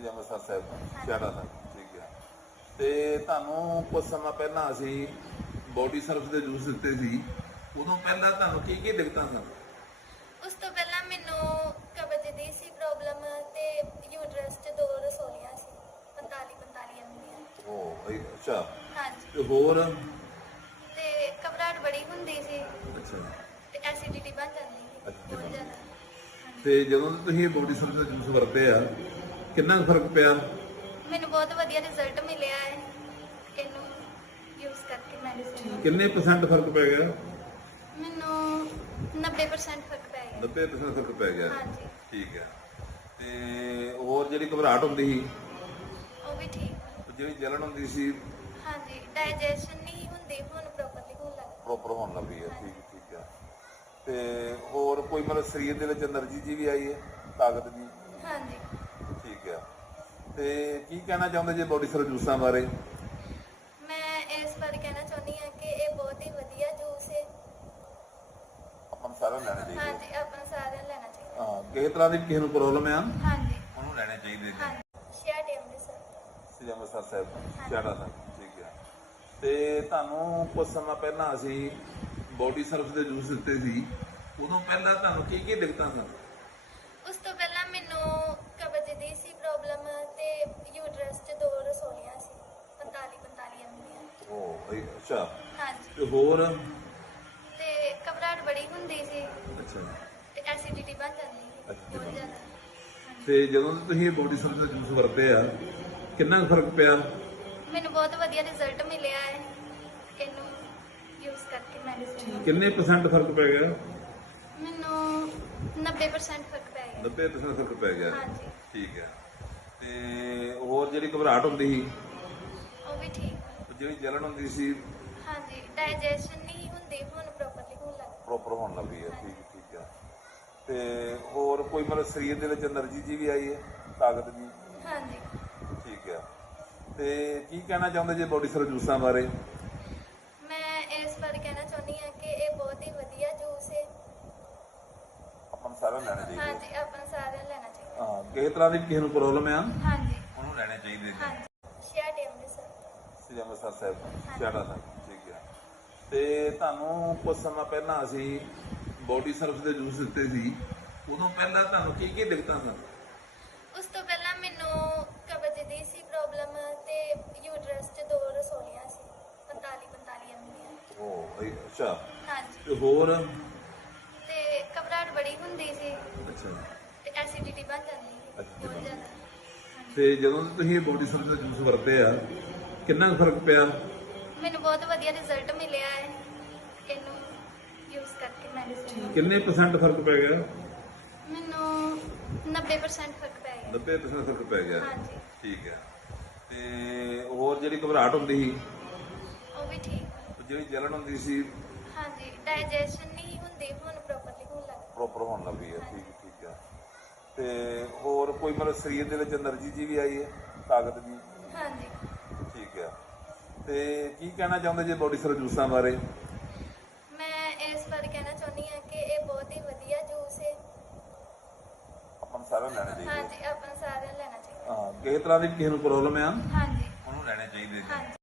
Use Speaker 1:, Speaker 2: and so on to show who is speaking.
Speaker 1: ਸ੍ਰੀ ਅੰਮ੍ਰਿਤਸਰ ਸਾਹਿਬ ਸਿਆੜਾ ਸਾਹਿਬ ਠੀਕ ਹੈ। ਤੇ ਤੁਹਾਨੂੰ ਕੁਝ ਸਮਾਂ ਪਹਿਲਾਂ ਅਸੀਂ ਬੋਡੀ ਸਰਵਿਸ ਦੇ ਜੂਸ ਦਿੱਤੇ ਸੀ। ਉਦੋਂ ਪਹਿਲਾਂ ਤੁਹਾਨੂੰ ਕੀ ਕੀ ਦਿੱਕਤਾਂ ਸਨ
Speaker 2: ਉਸ ਤੋਂ ਪਹਿਲਾਂ ਮੈਨੂੰ ਕਬਜ਼ ਦੀ ਸੀ ਪ੍ਰੋਬਲਮ ਤੇ ਯੂਟਰਸ 'ਚ ਦੋ ਰਸੋਲੀਆਂ ਸੀ 45 45 ਐਮਬੀਆਂ
Speaker 1: ਉਹ ਇਹ- ਅੱਛਾ।
Speaker 2: ਹਾਂਜੀ।
Speaker 1: ਤੇ ਹੋਰ?
Speaker 2: ਤੇ ਘਬਰਾਹਟ ਬੜੀ ਹੁੰਦੀ ਸੀ।
Speaker 1: ਅੱਛਾ।
Speaker 2: ਤੇ ਐਸਿਡਿਟੀ ਬਣ ਜਾਂਦੀ ਸੀ ਬਹੁਤ ਜ਼ਿਆਦਾ।
Speaker 1: ਤੇ ਜਦੋਂ ਤੁਸੀਂ ਇਹ ਬੋਡੀ ਸਰਵਿਸ ਦਾ ਜੂਸ ਵਰਤੇ ਆ ਕਿੰਨਾ ਫ਼ਰਕ ਪਿਆ?
Speaker 2: ਮੈਨੂੰ ਬਹੁਤ ਵਧੀਆ ਰਿਜ਼ਲਟ ਮਿਲਿਆ ਹੈ। ਇਹਨੂੰ ਯੂਜ਼ ਕਰਕੇ ਮੈਡੀਸਿਨ
Speaker 1: ਕਿੰਨੇ ਪਰਸੈਂਟ ਫ਼ਰਕ ਪੈ ਗਿਆ?
Speaker 2: ਮੈਨੂੰ 90% ਫ਼ਰਕ ਪੈ ਗਿਆ।
Speaker 1: 90% ਫ਼ਰਕ ਪੈ ਗਿਆ।
Speaker 2: ਹਾਂਜੀ।
Speaker 1: ਠੀਕ ਹੈ। ਤੇ ਹੋਰ ਜਿਹੜੀ ਘਬਰਾਹਟ ਹੁੰਦੀ ਸੀ?
Speaker 2: ਉਹ ਵੀ ਠੀਕ।
Speaker 1: ਜਿਹੜੀ ਜਲਣ ਹੁੰਦੀ ਸੀ?
Speaker 2: ਹਾਂਜੀ। ਡਾਈਜੈਸ਼ਨ ਨਹੀਂ ਹੁੰਦੀ ਹੁਣ ਪ੍ਰੋਪਰਲੀ ਹੋਣ ਲੱਗ
Speaker 1: ਪ੍ਰੋਪਰ ਹੋਣ ਲੱਗ ਪਈ ਹੈ। ਠੀਕ ਠੀਕ ਹੈ। ਤੇ ਹੋਰ ਕੋਈ ਮਤਲਬ ਸਰੀਰ ਦੇ ਵਿੱਚ એનર્ਜੀ ਜੀ ਵੀ ਆਈ ਹੈ? ਤਾਕਤ ਜੀ?
Speaker 2: ਹਾਂਜੀ।
Speaker 1: ਤੇ ਕੀ ਕਹਿਣਾ ਚਾਹੁੰਦੇ ਜੇ ਬੋਡੀ ਸਰ ਜੂਸਾਂ ਬਾਰੇ?
Speaker 2: ਮੈਂ ਇਸ ਬਾਰੇ ਕਹਿਣਾ ਚਾਹੁੰਦੀ ਹਾਂ ਕਿ ਇਹ ਬਹੁਤ ਹੀ ਵਧੀਆ ਜੂਸ ਹੈ।
Speaker 1: ਆਪਾਂ ਨੂੰ ਸਾਰਿਆਂ ਨੂੰ ਲੈਣੇ ਚਾਹੀਦੇ।
Speaker 2: ਹਾਂਜੀ ਆਪਾਂ ਸਾਰਿਆਂ ਨੂੰ ਲੈਣਾ ਚਾਹੀਦਾ।
Speaker 1: ਹਾਂ ਕਿਸੇ ਤਰ੍ਹਾਂ ਦੀ ਕਿਸੇ ਨੂੰ ਪ੍ਰੋਬਲਮ ਆ?
Speaker 2: ਹਾਂਜੀ।
Speaker 1: ਉਹਨੂੰ ਲੈਣੇ ਚਾਹੀਦੇ ਜੀ
Speaker 2: ਹਾਂਜੀ। ਸ਼ਿਆਟੇ ਅੰਮ੍ਰਿਤਸਰ।
Speaker 1: ਸ੍ਰੀ ਅੰਮ੍ਰਿਤਸਰ ਸਾਹਿਬ ਸਿਆੜਾ ਸਾਹਿਬ ਠੀਕ ਹੈ ਤੇ ਤੁਹਾਨੂੰ ਕੁਝ ਸਮਾਂ ਪਹਿਲਾਂ ਅਸੀਂ ਬੋਡੀ ਸਰਵਿਸ ਦੇ ਜੂਸ ਦਿੱਤੇ ਸੀ। ਉਦੋਂ ਪਹਿਲਾਂ ਤੁਹਾਨੂੰ ਕੀ ਕੀ ਦਿੱਕਤਾਂ ਸਨ?
Speaker 2: ਉਸ ਤੋਂ ਪਹਿਲਾਂ ਮੈਨੂੰ ਦੀ ਸੀ ਪ੍ਰੋਬਲਮ ਤੇ ਯੂਟਰਸ 'ਚ ਦੋ ਰਸੋਲੀਆਂ ਸੀ 45 45 ਐਮਬੀਆਂ
Speaker 1: ਉਹ ਇਹ- ਅੱਛਾ।
Speaker 2: ਹਾਂਜੀ।
Speaker 1: ਤੇ ਹੋਰ?
Speaker 2: ਤੇ ਘਬਰਾਹਟ ਬੜੀ ਹੁੰਦੀ ਸੀ।
Speaker 1: ਅੱਛਾ।
Speaker 2: ਤੇ ਐਸਿਡਿਟੀ ਬਣ ਜਾਂਦੀ ਸੀ ਬਹੁਤ ਜ਼ਿਆਦਾ।
Speaker 1: ਤੇ ਜਦੋਂ ਤੋਂ ਤੁਸੀਂ ਇਹ ਬੋਡੀ ਸਰਵਿਸ ਦਾ ਜੂਸ ਵਰਤੇ ਆ ਕਿੰਨਾ ਫ਼ਰਕ ਪਿਆ?
Speaker 2: ਮੈਨੂੰ ਬਹੁਤ ਵਧੀਆ ਰਿਜ਼ਲਟ ਮਿਲਿਆ ਹੈ। ਇਹਨੂੰ ਯੂਜ਼ ਕਰਕੇ ਮੈਡੀਸਿਨ
Speaker 1: ਕਿੰਨੇ ਪਰਸੈਂਟ ਫ਼ਰਕ ਪੈ ਗਿਆ?
Speaker 2: ਮੈਨੂੰ 90% ਫ਼ਰਕ ਪੈ ਗਿਆ
Speaker 1: 90% ਫ਼ਰਕ ਪੈ ਗਿਆ। ਠੀਕ ਹੈ। ਤੇ ਹੋਰ ਜਿਹੜੀ ਘਬਰਾਹਟ ਹੁੰਦੀ ਸੀ?
Speaker 2: ਉਹ ਵੀ ਠੀਕ।
Speaker 1: ਜਿਹੜੀ ਜਲਨ ਹੁੰਦੀ ਸੀ?
Speaker 2: ਹਾਂਜੀ ਡਾਈਜੈਸ਼ਨ ਨਹੀਂ ਹੁੰਦੀ ਹੁਣ ਪ੍ਰੋਪਰਲੀ ਹੋਣ ਲੱਗ
Speaker 1: ਪ੍ਰੋਪਰ ਠੀਕ ਠੀਕ ਹੈ। ਤੇ ਹੋਰ ਕੋਈ ਮਤਲਬ ਸਰੀਰ ਦੇ ਵਿੱਚ એનર્ਜੀ ਜੀ ਵੀ ਆਈ ਹੈ? ਤਾਕਤ ਜੀ?
Speaker 2: ਹਾਂਜੀ।
Speaker 1: ਠੀਕ ਹੈ। ਤੇ ਕੀ ਕਹਿਣਾ ਚਾਹੁੰਦੇ ਜੇ ਬੋਡੀ ਸਰ ਜੂਸਾਂ ਬਾਰੇ? ਕਿਸੇ ਤਰ੍ਹਾਂ ਦੀ ਕਿਸੇ ਨੂੰ ਪ੍ਰੋਬਲਮ ਆ?
Speaker 2: ਹਾਂਜੀ।
Speaker 1: ਉਹਨੂੰ ਲੈਣੇ ਚਾਹੀਦੇ ਜੀ
Speaker 2: ਹਾਂਜੀ। ਸ਼ਿਆਟੇ ਅੰਮ੍ਰਿਤਸਰ
Speaker 1: ਸ੍ਰੀ। ਅੰਮ੍ਰਿਤਸਰ ਸਾਹਿਬ ਸਿਆੜਾ ਸਾਹਿਬ ਠੀਕ ਹੈ ਤੇ ਤੁਹਾਨੂੰ ਕੁਝ ਸਮਾਂ ਪਹਿਲਾਂ ਅਸੀਂ ਬੋਡੀ ਸਰਵਿਸ ਦੇ ਜੂਸ ਦਿੱਤੇ ਸੀ। ਉਦੋਂ ਪਹਿਲਾਂ ਤੁਹਾਨੂੰ ਕੀ ਕੀ ਦਿੱਕਤਾਂ ਸਨ?
Speaker 2: ਉਸ ਤੋਂ ਪਹਿਲਾਂ ਮੈਨੂੰ ਕਬਜ਼ ਦੀ ਸੀ ਪ੍ਰੋਬਲਮ ਤੇ ਯੂਟਰਸ 'ਚ ਦੋ ਰਸੋਲੀਆਂ ਸੀ। 45 45 ਐਮਬੀਆਂ
Speaker 1: ਉਹ ਇਹ- ਅੱਛਾ।
Speaker 2: ਹਾਂਜੀ।
Speaker 1: ਤੇ ਹੋਰ?
Speaker 2: ਤੇ ਘਬਰਾਹਟ ਬੜੀ ਹੁੰਦੀ ਸੀ।
Speaker 1: ਅੱਛਾ।
Speaker 2: ਤੇ ਐਸਿਡਿਟੀ ਬਣ ਜਾਂਦੀ ਸੀ
Speaker 1: Acidity
Speaker 2: ਬਹੁਤ
Speaker 1: ਬਣ
Speaker 2: ਜ਼ਿਆਦਾ ਹਾਂਜੀ।
Speaker 1: ਤੇ ਜਦੋਂ ਤੋਂ ਤੁਸੀਂ ਇਹ ਬੋਡੀ ਸਰਵਿਸ ਦਾ ਜੂਸ ਵਰਤੇ ਆ ਕਿੰਨਾ ਕੁ ਫ਼ਰਕ ਪਿਆ?
Speaker 2: ਮੈਨੂੰ ਬਹੁਤ ਵਧੀਆ ਰਿਜ਼ਲਟ ਮਿਲਿਆ ਹੈ। ਇਹਨੂੰ ਯੂਜ਼ ਕਰਕੇ ਮੈਡੀਸਿਨ
Speaker 1: ਕਿੰਨੇ ਪਰਸੈਂਟ ਫ਼ਰਕ ਪੈ ਗਿਆ?
Speaker 2: ਮੈਨੂੰ 90% ਫ਼ਰਕ ਪੈ ਗਿਆ।
Speaker 1: 90% ਫ਼ਰਕ ਪੈ ਗਿਆ।
Speaker 2: ਹਾਂਜੀ।
Speaker 1: ਠੀਕ ਹੈ। ਤੇ ਹੋਰ ਜਿਹੜੀ ਘਬਰਾਹਟ ਹੁੰਦੀ ਸੀ?
Speaker 2: ਉਹ ਵੀ ਠੀਕ।
Speaker 1: ਜਿਹੜੀ ਜਲਨ ਹੁੰਦੀ ਸੀ?
Speaker 2: ਹਾਂਜੀ ਡਾਈਜੈਸ਼ਨ ਨਹੀਂ ਹੁੰਦੀ ਹੁਣ ਪ੍ਰੋਪਰਲੀ ਹੋਣ ਲੱਗ
Speaker 1: ਪ੍ਰੋਪਰ ਹੋਣ ਲੱਗੀ ਹੈ ਠੀਕ। ਤੇ ਹੋਰ ਕੋਈ ਮਤਲਬ ਸਰੀਰ ਦੇ ਵਿੱਚ એનર્ਜੀ ਜੀ ਵੀ ਆਈ ਹੈ? ਤਾਕਤ ਜੀ?
Speaker 2: ਹਾਂਜੀ।
Speaker 1: ਠੀਕ ਹੈ। ਤੇ ਕੀ ਕਹਿਣਾ ਚਾਹੁੰਦੇ ਜੇ ਬੋਡੀ ਸਰ ਜੂਸਾਂ ਬਾਰੇ?
Speaker 2: ਮੈਂ ਇਸ ਬਾਰੇ ਕਹਿਣਾ ਚਾਹੁੰਦੀ ਹਾਂ ਕਿ ਇਹ ਬਹੁਤ ਹੀ ਵਧੀਆ ਜੂਸ ਹੈ।
Speaker 1: ਆਪਾਂ ਨੂੰ ਲੈਣਾ ਚਾਹੀਦਾ।
Speaker 2: ਹਾਂਜੀ ਆਪਾਂ ਨੂੰ ਲੈਣਾ ਚਾਹੀਦਾ।
Speaker 1: ਹਾਂ ਕਿਸੇ ਤਰ੍ਹਾਂ ਦੀ ਕਿਸੇ ਨੂੰ ਪ੍ਰੋਬਲਮ ਆ
Speaker 2: ਹਾਂਜੀ।
Speaker 1: ਉਹਨੂੰ ਲੈਣੇ ਚਾਹੀਦੇ
Speaker 2: ਹਾਂਜੀ।